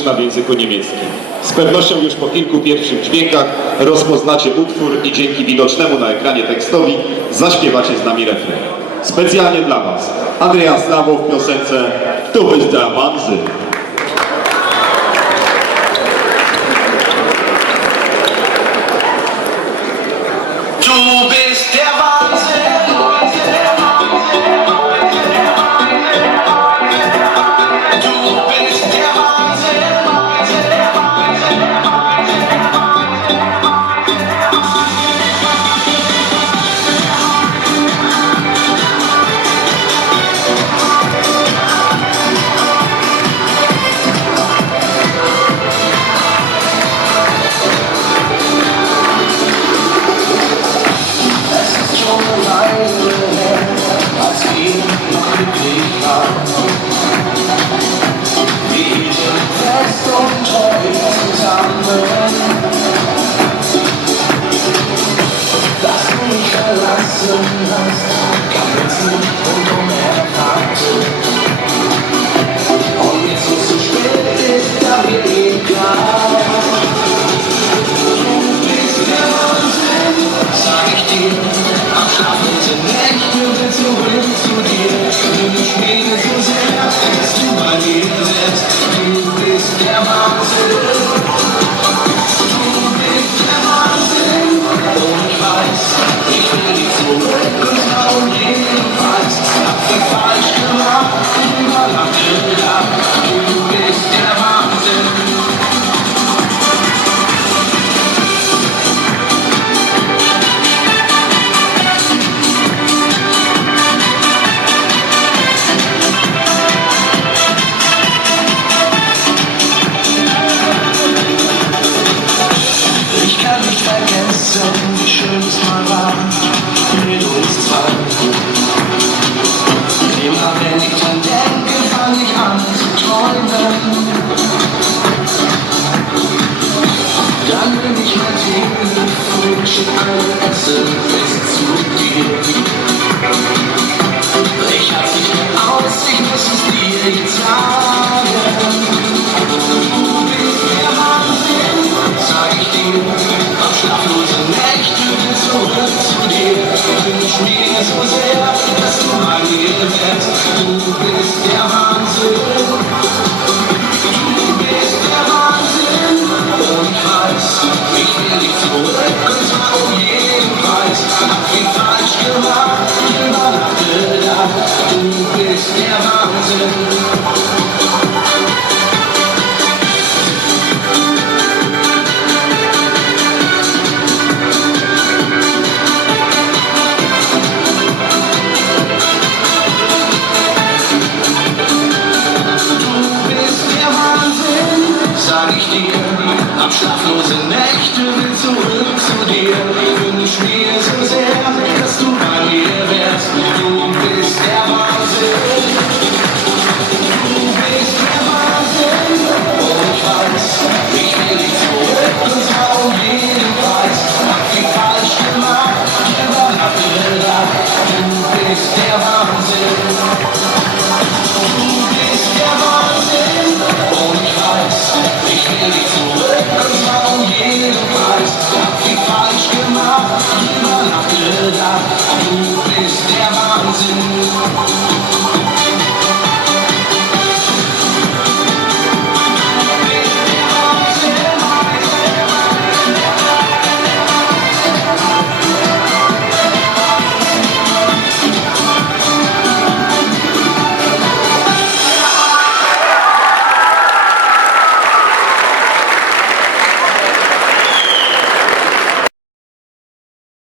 muzyczna w języku niemieckim. Z pewnością już po kilku pierwszych dźwiękach rozpoznacie utwór i dzięki widocznemu na ekranie tekstowi zaśpiewacie z nami refren. Specjalnie dla Was Adrian Slawo w piosence Du bist der Wahnsinn. Du bist der Wahnsinn. Du bist der Wahnsinn. Schlaflose Nächte will zurück zu dir.